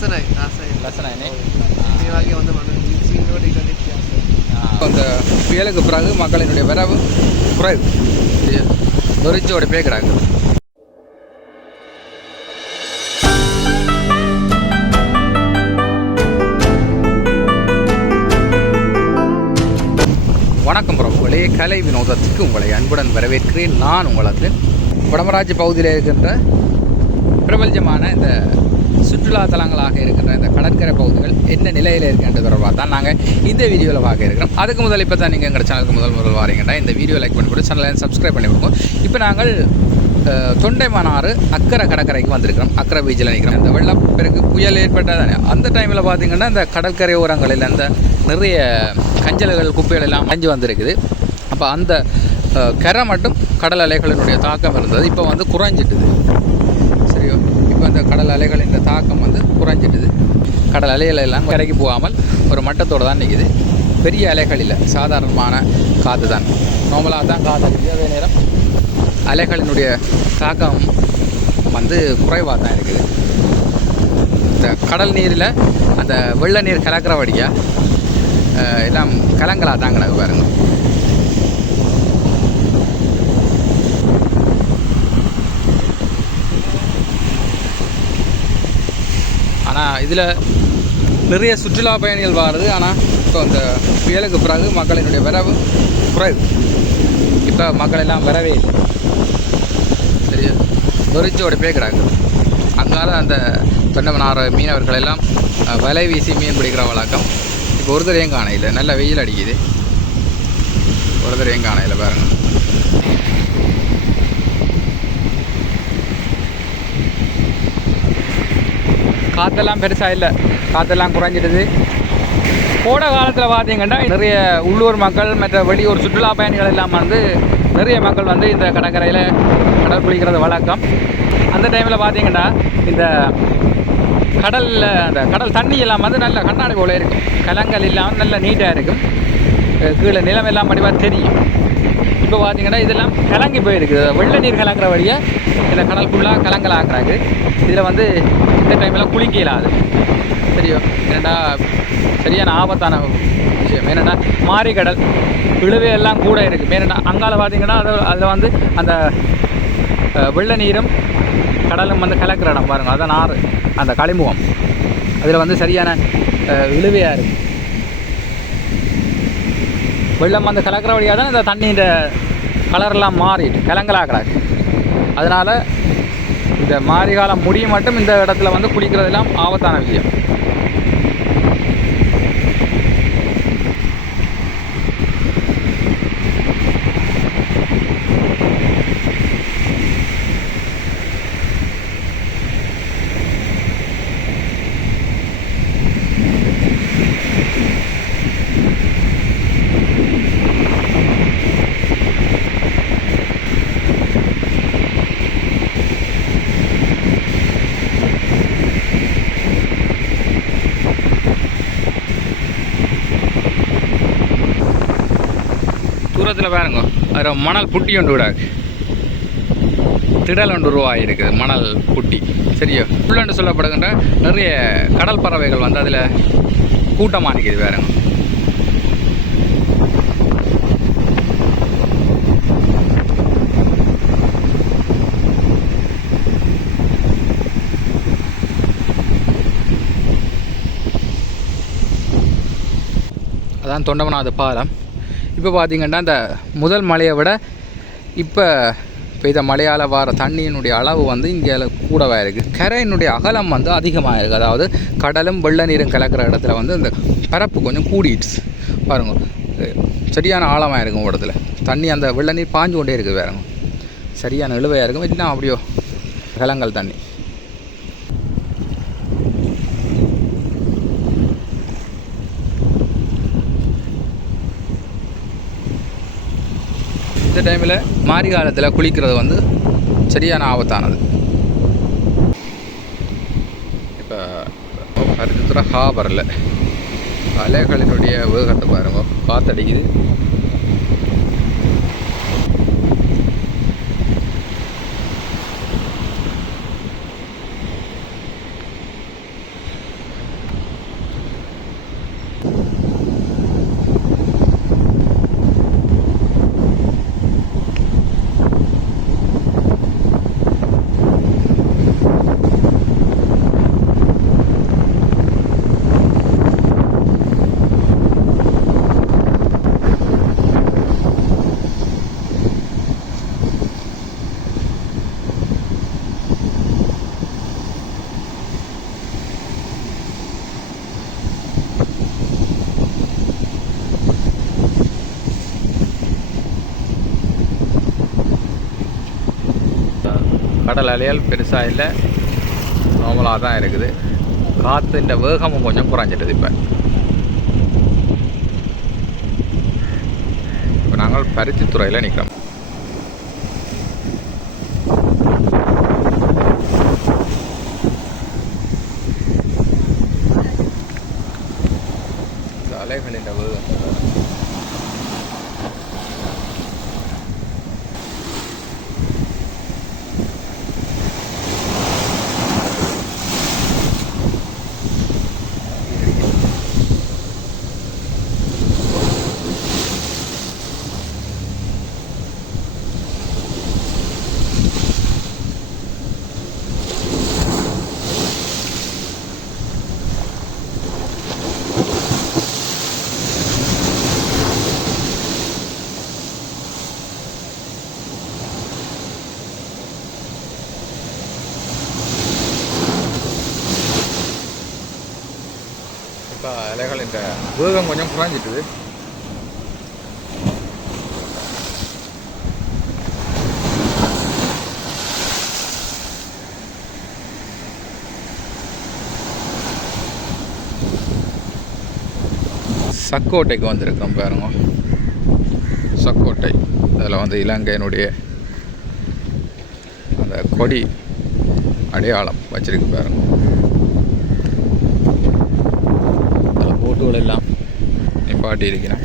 ලස්සනයි ආසයි ලස්සනයිනේ මේ වගේ හොඳ මන සිංහවට එක විත්‍යාසයි அந்த புயலுக்கு பிறகு மக்களினுடைய வரவு குறைவு நொறிச்சோட பேக்கிறாங்க வணக்கம் பிரபுகளே கலை வினோதத்துக்கு உங்களை அன்புடன் வரவேற்கிறேன் நான் உங்களுக்கு வடமராஜ் பகுதியில் இருக்கின்ற பிரபஞ்சமான இந்த சுற்றுலா தலங்களாக இருக்கின்ற இந்த கடற்கரை பகுதிகள் என்ன நிலையில் இருக்கின்ற தொடர்பாக தான் நாங்கள் இந்த வீடியோவில் பார்க்க இருக்கிறோம். அதுக்கு முதல் இப்போ தான் நீங்கள் எங்கள் சேனலுக்கு முதல் முதல் வாரீங்கன்னா இந்த வீடியோ லைக் பண்ணி போட்டு சேனலை சப்ஸ்கிரைப் பண்ணி விடுங்க. இப்போ நாங்கள் தொண்டைமானாறு அக்கரை கடற்கரைக்கு வந்திருக்கிறோம். அக்கரை பீச்சில் நிற்கிறோம் இந்த வெள்ளப்பெருக்கு புயல் ஏற்பட்டதானே. அந்த டைமில் பார்த்தீங்கன்னா இந்த கடற்கரை ஓரங்களில் அந்த நிறைய கஞ்சல்கள் குப்பைகள் எல்லாம் அஞ்சு வந்திருக்குது. அப்போ அந்த கரை மட்டும் கடல் அலைகளினுடைய தாக்கம் இருந்தது. இப்போ வந்து குறைஞ்சிட்டுது. இப்போ இந்த கடல் அலைகளின் தாக்கம் வந்து குறைஞ்சிட்டுது. கடல் அலைகள் எல்லாம் கரைக்கு போகாமல் ஒரு மட்டத்தோடு தான் நிற்குது பெரிய அலைகள் இல்லை சாதாரணமான காற்று தான். நார்மலாக தான் காற்று இருக்குது. அதே நேரம் அலைகளினுடைய தாக்கம் வந்து குறைவாக தான் இருக்குது. இந்த கடல் நீரில் அந்த வெள்ள நீர் கலக்கிற வழியாக எல்லாம் கலங்களாக தான் கிடக்கு ஆனால் இதில் நிறைய சுற்றுலா பயணிகள் வாருது ஆனால் இப்போ அந்த புயலுக்கு பிறகு மக்களினுடைய வரவு குறைவு. இப்போ மக்கள் எல்லாம் வரவே இல்லை. சரியா நொறிச்சோட பேக்கிறாங்க அங்கால அந்த தொண்டமனார மீனவர்கள் எல்லாம் வலை வீசி மீன் பிடிக்கிற வழக்கம். இப்போ ஒரு தரையும் காணையில் நல்ல வெயில் அடிக்குது. ஒரு தரையும் காணையில் பாருங்கள் காற்றெல்லாம் பெருசாக இல்லை. காற்றெல்லாம் குறைஞ்சிடுது. கோடை காலத்தில் பார்த்தீங்கன்னா நிறைய உள்ளூர் மக்கள் மற்ற வெளியூர் சுற்றுலா பயணிகள் எல்லாம் வந்து நிறைய மக்கள் வந்து இந்த கடற்கரையில் கடல் குளிக்கிறது வழக்கம். அந்த டைமில் பார்த்தீங்கன்னா இந்த கடலில் அந்த கடல் தண்ணி எல்லாம் வந்து நல்ல கண்ணாடி போல இருக்கும். கலங்கள் இல்லாமல் நல்ல நீட்டாக இருக்கும். கீழே நிலம் எல்லாம் மடிவாக தெரியும். இப்போ பார்த்தீங்கன்னா இதெல்லாம் கலங்கி போயிருக்குது வெள்ள நீர் கலக்கிற வழியாக இந்த கடல் ஃபுல்லாக கலங்கல் ஆக்குறாங்க. இதில் வந்து இந்த டைமில் குளிக்க இயலாது ஏன்னா சரியான ஆபத்தான விஷயம். ஏன்னா மாரிக்கடல் கடல் எல்லாம் கூட இருக்குது ஏன்னா அங்கால பார்த்தீங்கன்னா அது அதில் வந்து அந்த வெள்ள நீரும் கடலும் வந்து கலக்கிற இடம் பாருங்கள் அதான் ஆறு. அந்த களிமுகம் அதில் வந்து சரியான விழுவையாக இழுவையாக இருக்குது வெள்ளம் வந்து கலக்கிற வழியாக தான் இந்த தண்ணியின் கலரெல்லாம் மாறிட்டு கலங்கலாக்குறாங்க அதனால் இந்த மாரிகாலம் காலம் முடியும் மட்டும் இந்த இடத்துல வந்து குளிக்கிறதெல்லாம் ஆபத்தான விஷயம். தூரத்தில் பாருங்க. அதில் மணல் புட்டி ஒன்று விடாது. திடல் ஒன்று உருவாகிருக்குது மணல் புட்டி. சரியா? புல்லண்டு சொல்லப்படுகின்ற நிறைய கடல் பறவைகள் வந்து அதில் கூட்டமாக இருக்குது பாருங்க அதான் தொண்டமநாத பாலம். இப்போ பார்த்திங்கன்னா அந்த முதல் மழையை விட இப்போ பெய்த மழையால் வர தண்ணியினுடைய அளவு வந்து இங்கே கூடவாக இருக்குது கரையினுடைய அகலம் வந்து அதிகமாக இருக்குது அதாவது கடலும் வெள்ள நீரும் கலக்கிற இடத்துல வந்து இந்த பரப்பு கொஞ்சம் கூடிடுச்சு. பாருங்க. சரியான ஆழமாக இருக்கும் இடத்துல. தண்ணி அந்த வெள்ள நீர் பாஞ்சு கொண்டே இருக்குது வேறுங்க சரியான இழுவையாக இருக்கும் இல்லைன்னா அப்படியோ கலங்கள் தண்ணி. இந்த டைமில் மாரி காலத்தில் குளிக்கிறது வந்து சரியான ஆபத்தானது. இப்போ பருத்தித்துறை ஹாபரில் அலைகளினுடைய வேகத்தை பாருங்க காற்றடிக்குது கடல் அலையால் பெருசாக இல்லை. நார்மலாக தான் இருக்குது. காற்றுன்ற வேகமும் கொஞ்சம் குறைஞ்சிட்டது இப்போ. இப்போ நாங்கள் பருத்தித்துறையில் நிற்கிறோம் இந்த அலைகளின் வேகம் இப்போ அலைகளின் வேகம் கொஞ்சம் குறைஞ்சிட்டுது. சக்கோட்டைக்கு வந்திருக்கோம் பாருங்க. சக்கோட்டை. அதில் வந்து இலங்கையினுடைய அந்த கொடி அடையாளம் வச்சிருக்கு பாருங்கள் அதில் നിപ്പാട്ടിയിരിക്കണം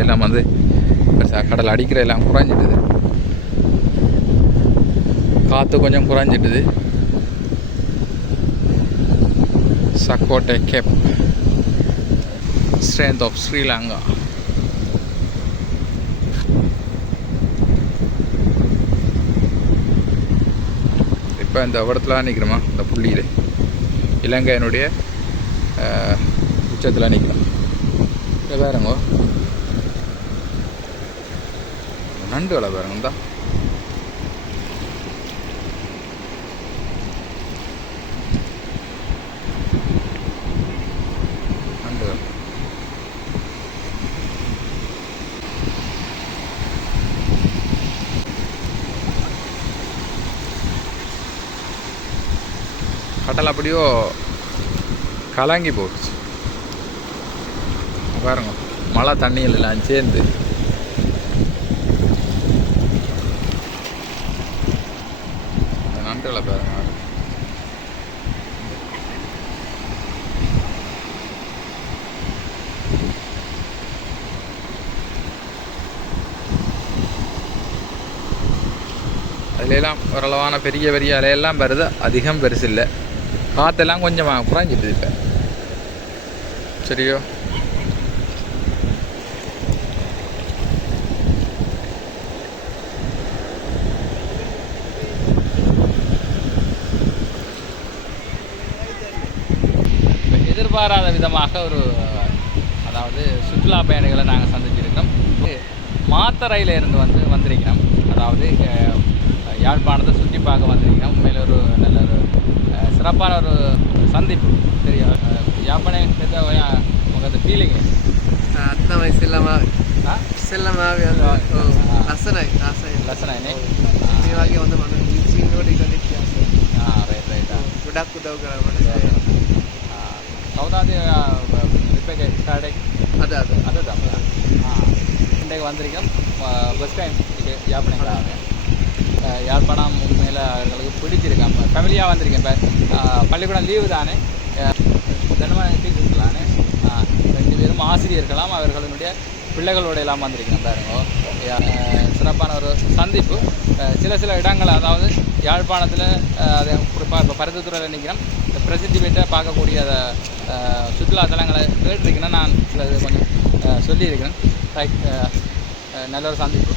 எல்லாம் வந்து கடல் அடிக்கிற எல்லாம் குறைஞ்சிட்டுது காற்று கொஞ்சம் குறைஞ்சிட்டுது Sakkottai cape strength of Sri Lanka இப்போ இந்த இடத்துல நிற்கிறோமா இந்த புள்ளியில். இலங்கையினுடைய உச்சத்தில் நிற்கிறோம் இதை பாருங்க. நண்டு வேலை பாருங்க தான் நண்டு வலை கடல் அப்படியோ கலங்கி போச்சு. பாருங்க மழை தண்ணியில் எல்லாம் சேர்ந்து. நண்டுகளை பாருங்க. அதுலெல்லாம் ஓரளவான பெரிய பெரிய அலையெல்லாம் வருது. அதிகம் பெருசு இல்லை. காற்றெல்லாம் கொஞ்சம் குறைஞ்சிட்டு இப்போ சரியோ? எதிர்பாராத விதமாக ஒரு அதாவது சுற்றுலா பயணிகளை நாங்கள் சந்திச்சிருக்கோம். மாத்தரையில் இருந்து வந்து வந்திருக்கிறோம். அதாவது யாழ்ப்பாணத்தை சுற்றி பார்க்க வந்திருக்கிறோம். உண்மையில் ஒரு நல்ல ஒரு சிறப்பான ஒரு சந்திப்பு. தெரியும். யாப்பனே சேர்த்த ஃபீலிங் அத்தனை செல்லமாக செல்லமாக லசனை ஆசை லಸனை ಇವಾಗ ಒಂದು ಮನೆ ಬೀಚಿಗೆ ನೋಡಿ ಇದು ವ್ಯತ್ಯಾಸ ಹಾಂ ರೈಟ್ ರೈಟ್ ಗುಡಾಕ್ ಗುಡಗಳ ಮನೆ சவுதாதி ரிப்பேக்கு கடை அது அது. அதுதான். ஆ. இன்றைக்கு வந்திருக்கோம். ஃபஸ்ட் டைம் இது யாப்பனைகளாக யாழ்ப்பாணம் உண்மையில் அவர்களுக்கு பிடிச்சிருக்கேன் ஃபேமிலியாக வந்திருக்கேன் இப்போ பள்ளிக்கூடம் லீவு தானே. அஹ் தினமும் டீச்சர்ஸ்லானே ரெண்டு பேரும் ஆசிரியர்களாம் அவர்களுடைய பிள்ளைகளோட எல்லாம் வந்திருக்கேன் பாருங்க. சிறப்பான ஒரு சந்திப்பு. சில சில இடங்கள் அதாவது யாழ்ப்பாணத்தில் அது குறிப்பாக இப்போ பருத்தத்துறையில் நிற்கிறேன் இந்த பிரசித்தி பெற்ற பார்க்கக்கூடிய அதை சுற்றுலா தலங்களை கேட்டிருக்கேன்னா நான் சில இது கொஞ்சம் சொல்லியிருக்கிறேன். ரைட் நல்ல ஒரு சந்திப்பு.